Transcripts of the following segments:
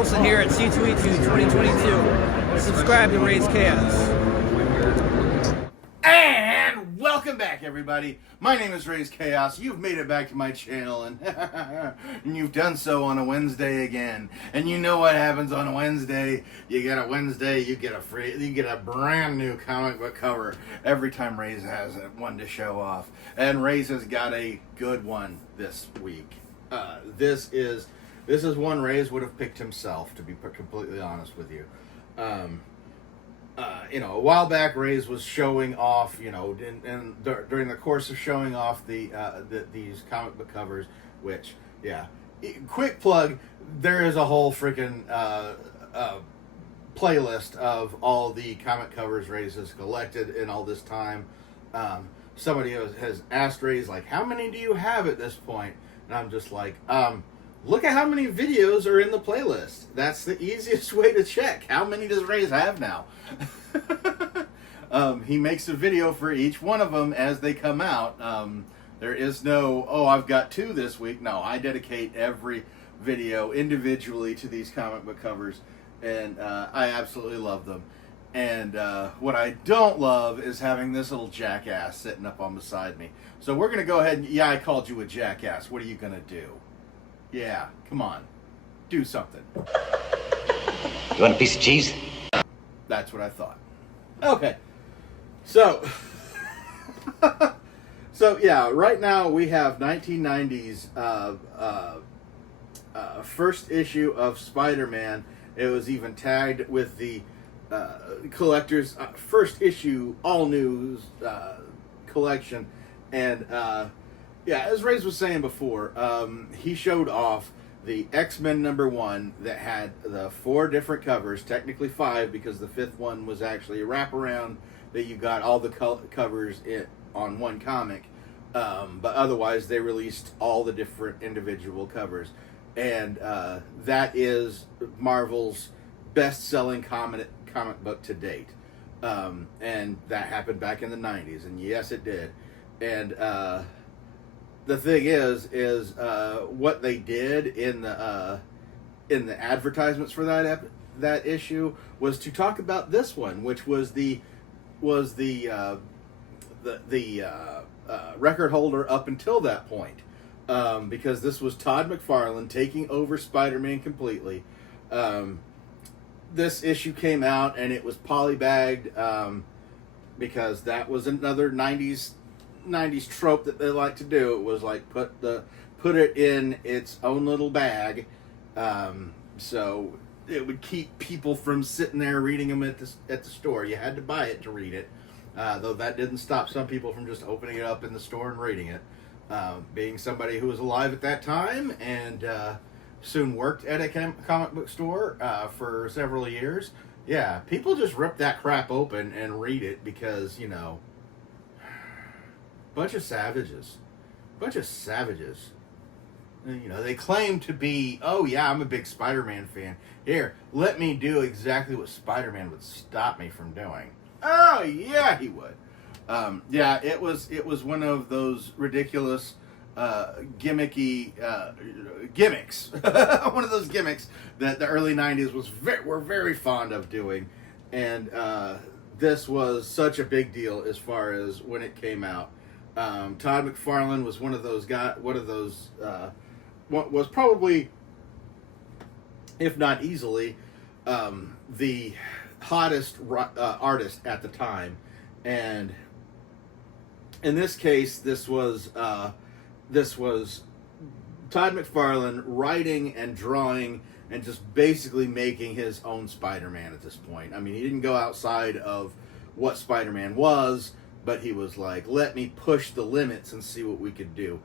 Olsen here at C2E2 2022. Subscribe to Raze Chaos. And welcome back, everybody. My name is Raze Chaos. You've made it back to my channel, and you've done so on a Wednesday again. And you know what happens on a Wednesday? You get a Wednesday, you get a brand new comic book cover every time Raze has one to show off. And Raze has got a good one this week. This is one Raze would have picked himself, to be completely honest with you. A while back, Raze was showing off, during the course of showing off these comic book covers, which, yeah, quick plug, there is a whole freaking playlist of all the comic covers Raze has collected in all this time. Somebody has asked Raze, like, how many do you have at this point? And I'm just like, look at how many videos are in the playlist. That's the easiest way to check. How many does Raze have now? He makes a video for each one of them as they come out. There is no, I've got 2 this week. No, I dedicate every video individually to these comic book covers, and I absolutely love them. And what I don't love is having this little jackass sitting up on beside me. So we're going to go ahead and, yeah, I called you a jackass. What are you going to do? Yeah, come on. Do something. You want a piece of cheese? That's what I thought. Okay. So, yeah, right now we have 1990's first issue of Spider-Man. It was even tagged with the collector's first issue, all news collection. And, yeah, as Raze was saying before, he showed off the X-Men #1 that had the 4 different covers, technically 5 because the 5th one was actually a wraparound that you got all the covers on one comic. But otherwise, they released all the different individual covers. And that is Marvel's best-selling comic book to date. And that happened back in the 90s, and yes, it did. And the thing is what they did in the advertisements for that issue was to talk about this one, which was the record holder up until that point, because this was Todd McFarlane taking over Spider-Man completely. This issue came out and it was polybagged, because that was another 90s trope that they like to do. It was like put it in its own little bag, so it would keep people from sitting there reading them at the store. You had to buy it to read it, though that didn't stop some people from just opening it up in the store and reading it. Being somebody who was alive at that time and soon worked at a comic book store for several years, yeah, people just ripped that crap open and read it because, bunch of savages. They claim to be, oh yeah, I'm a big Spider-Man fan. Here, let me do exactly what Spider-Man would stop me from doing. Oh yeah, he would. Yeah, it was one of those ridiculous gimmicky gimmicks. One of those gimmicks that the early 90s were very fond of doing. And this was such a big deal as far as when it came out. Todd McFarlane was one of those was probably, if not easily, the hottest artist at the time. And in this case, this was Todd McFarlane writing and drawing and just basically making his own Spider-Man at this point. I mean, he didn't go outside of what Spider-Man was, but he was like, let me push the limits and see what we could do.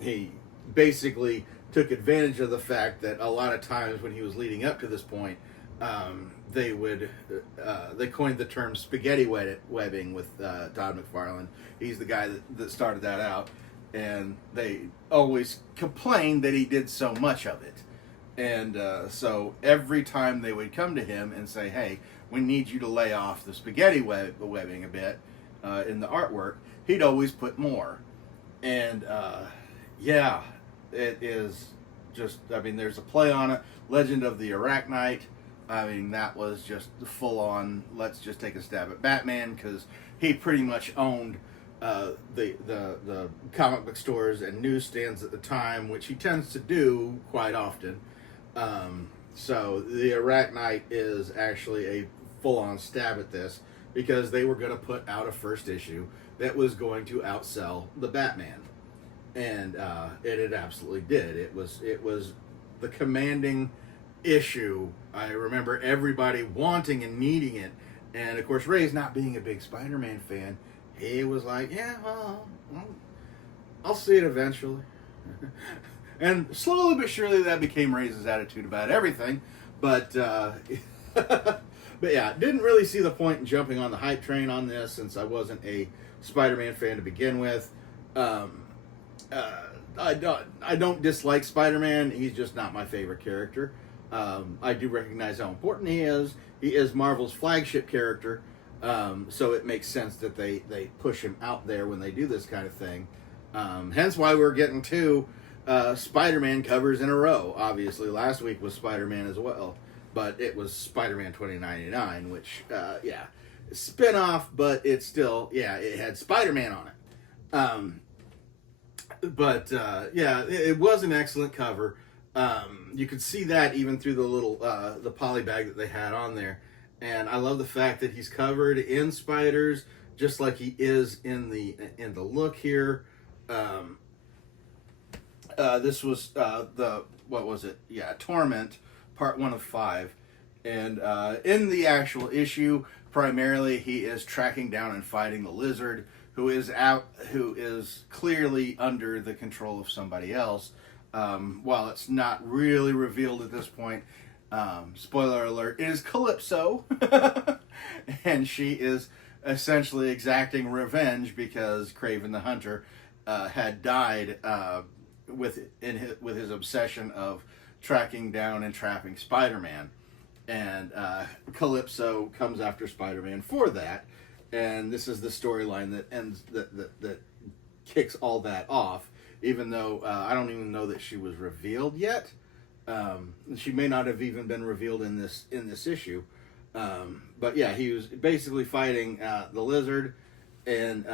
He basically took advantage of the fact that a lot of times when he was leading up to this point, they coined the term spaghetti webbing with Todd McFarlane. He's the guy that started that out, and they always complained that he did so much of it. And so every time they would come to him and say, hey, we need you to lay off the spaghetti webbing a bit in the artwork, he'd always put more. And yeah, it is just, I mean, there's a play on it. Legend of the Arachnite. I mean, that was just full on. Let's just take a stab at Batman, because he pretty much owned the comic book stores and newsstands at the time, which he tends to do quite often. So the Arachnite is actually a full-on stab at this, because they were going to put out a first issue that was going to outsell the Batman, and it absolutely did. It was the commanding issue. I remember everybody wanting and needing it, and of course Raze, not being a big Spider-Man fan, he was like, yeah, well, I'll see it eventually. And slowly but surely that became Raze's attitude about everything. But but yeah, didn't really see the point in jumping on the hype train on this, since I wasn't a Spider-Man fan to begin with. I don't dislike Spider-Man. He's just not my favorite character. I do recognize how important he is. He is Marvel's flagship character. So it makes sense that they push him out there when they do this kind of thing. Hence why we're getting 2 Spider-Man covers in a row. Obviously, last week was Spider-Man as well, but it was Spider-Man 2099, which, yeah, spin-off, but it's still, yeah, it had Spider-Man on it. Yeah, it was an excellent cover. You could see that even through the little, the poly bag that they had on there. And I love the fact that he's covered in spiders, just like he is in the look here. This was what was it? Yeah, Torment, part 1 of 5. And in the actual issue, primarily he is tracking down and fighting the Lizard, who is clearly under the control of somebody else. While it's not really revealed at this point, spoiler alert, it is Calypso. And she is essentially exacting revenge because Kraven the Hunter had died with his obsession of tracking down and trapping Spider-Man. And Calypso comes after Spider-Man for that. And this is the storyline that ends that kicks all that off. Even though I don't even know that she was revealed yet. She may not have even been revealed in this issue. But yeah, he was basically fighting the Lizard, and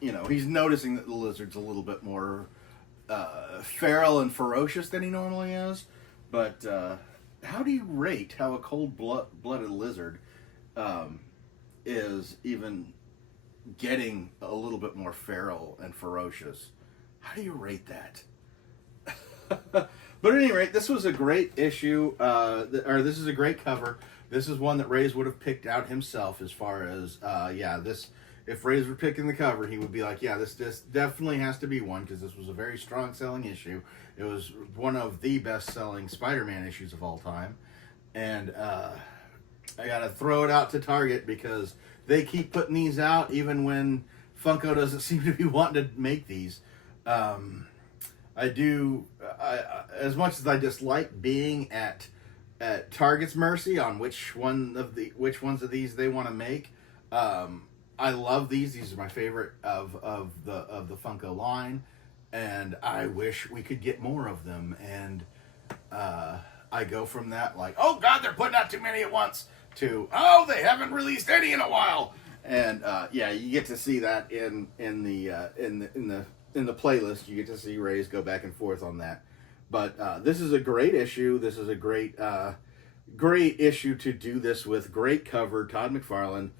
he's noticing that the Lizard's a little bit more feral and ferocious than he normally is. But how do you rate how a cold-blooded lizard is even getting a little bit more feral and ferocious? How do you rate that? But at any rate, this was a great issue, this is a great cover. This is one that Raze would have picked out himself, as far as, if Raze were picking the cover, he would be like, yeah, this definitely has to be one, because this was a very strong selling issue. It was one of the best-selling Spider-Man issues of all time. And I gotta throw it out to Target, because they keep putting these out, even when Funko doesn't seem to be wanting to make these. As much as I dislike being at Target's mercy on which ones of these they want to make, I love these. These are my favorite of the Funko line, and I wish we could get more of them. And I go from that, like, oh God, they're putting out too many at once, to, oh, they haven't released any in a while. And yeah, you get to see that in the playlist. You get to see Raze go back and forth on that. But this is a great issue. This is a great issue to do this with. Great cover, Todd McFarlane.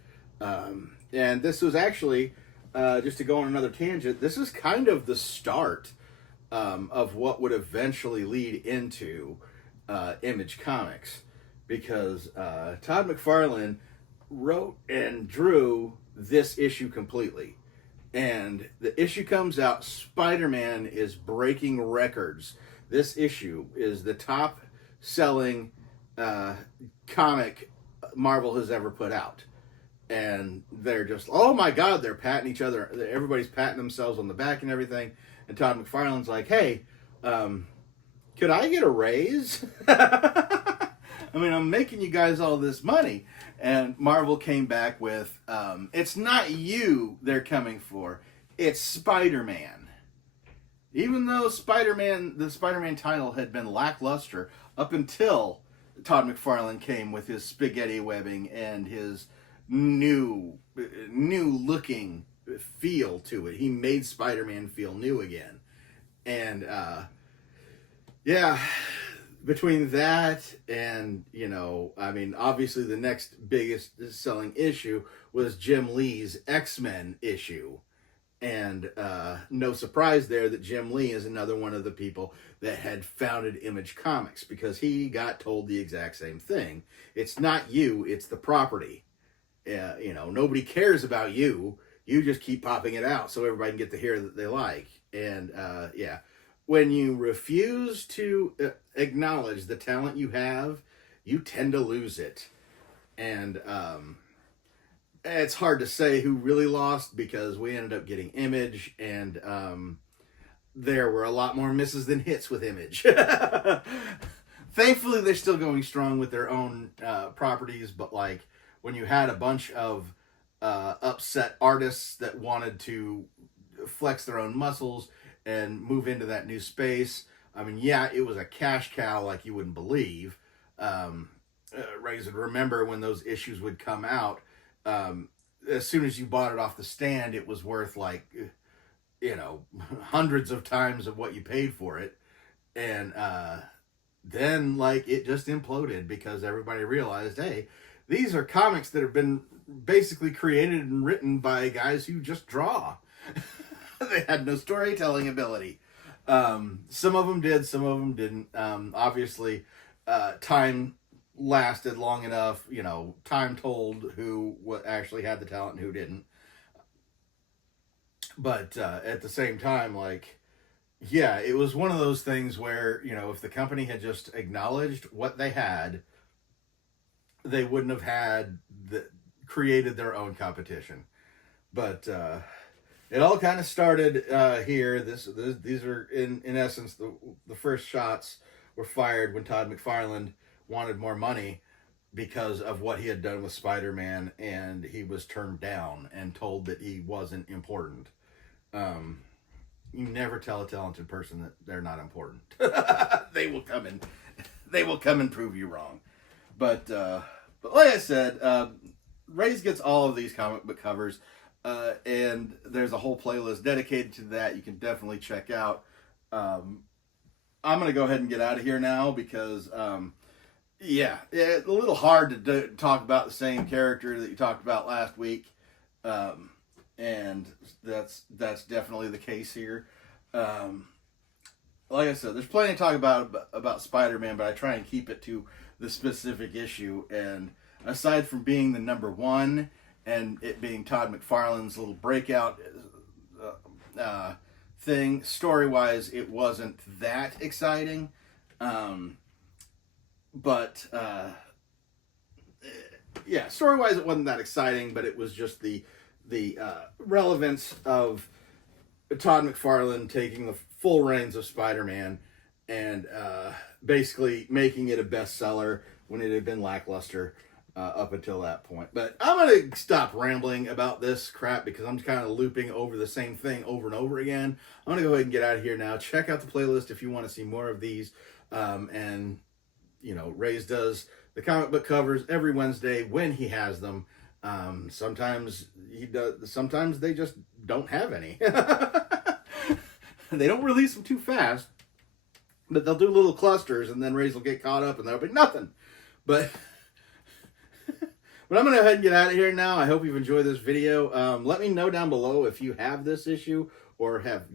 And this was actually, just to go on another tangent, this is kind of the start of what would eventually lead into Image Comics. Because Todd McFarlane wrote and drew this issue completely. And the issue comes out, Spider-Man is breaking records. This issue is the top selling comic Marvel has ever put out. And they're just, oh my God, they're patting each other. Everybody's patting themselves on the back and everything. And Todd McFarlane's like, hey, could I get a raise? I mean, I'm making you guys all this money. And Marvel came back with, it's not you they're coming for, it's Spider-Man. Even though the Spider-Man title had been lackluster up until Todd McFarlane came with his spaghetti webbing and his new looking feel to it. He made Spider-Man feel new again. And yeah, between that and, you know, I mean, obviously the next biggest selling issue was Jim Lee's X-Men issue. And no surprise there that Jim Lee is another one of the people that had founded Image Comics, because he got told the exact same thing. It's not you, it's the property. You know, nobody cares about you. You just keep popping it out so everybody can get the hair that they like. And yeah, when you refuse to acknowledge the talent you have, you tend to lose it. And it's hard to say who really lost, because we ended up getting Image, and there were a lot more misses than hits with Image. Thankfully, they're still going strong with their own properties, but like when you had a bunch of upset artists that wanted to flex their own muscles and move into that new space, I mean, yeah, it was a cash cow like you wouldn't believe. Raze would remember when those issues would come out. As soon as you bought it off the stand, it was worth like, you know, hundreds of times of what you paid for it. And then like it just imploded because everybody realized, hey, these are comics that have been basically created and written by guys who just draw. They had no storytelling ability. Some of them did, some of them didn't. Obviously, time lasted long enough. You know, time told who actually had the talent and who didn't. But at the same time, like, yeah, it was one of those things where, you know, if the company had just acknowledged what they had, they wouldn't have had created their own competition. But it all kind of started here. These are in essence the first shots were fired when Todd McFarlane wanted more money because of what he had done with Spider-Man, and he was turned down and told that he wasn't important. You never tell a talented person that they're not important. They will come and prove you wrong. But like I said, Raze gets all of these comic book covers, and there's a whole playlist dedicated to that you can definitely check out. I'm going to go ahead and get out of here now because, yeah, it's a little hard to talk about the same character that you talked about last week. And that's definitely the case here. Like I said, there's plenty to talk about Spider-Man, but I try and keep it to the specific issue. And aside from being the number one and it being Todd McFarlane's little breakout thing, story-wise, it wasn't that exciting. But yeah, story-wise, it wasn't that exciting, but it was just the relevance of Todd McFarlane taking the full reins of Spider-Man and basically making it a bestseller when it had been lackluster up until that point. But I'm going to stop rambling about this crap because I'm kind of looping over the same thing over and over again. I'm going to go ahead and get out of here now. Check out the playlist if you want to see more of these. And, you know, Raze does the comic book covers every Wednesday when he has them. Sometimes he does. Sometimes they just don't have any. They don't release them too fast, but they'll do little clusters, and then Raze will get caught up, and there'll be nothing. But I'm going to go ahead and get out of here now. I hope you've enjoyed this video. Let me know down below if you have this issue, or had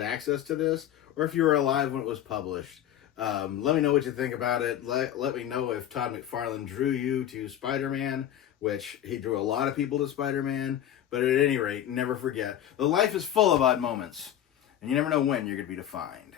access to this, or if you were alive when it was published. Let me know what you think about it. Let me know if Todd McFarlane drew you to Spider-Man, which he drew a lot of people to Spider-Man. But at any rate, never forget, the life is full of odd moments, and you never know when you're going to be defined.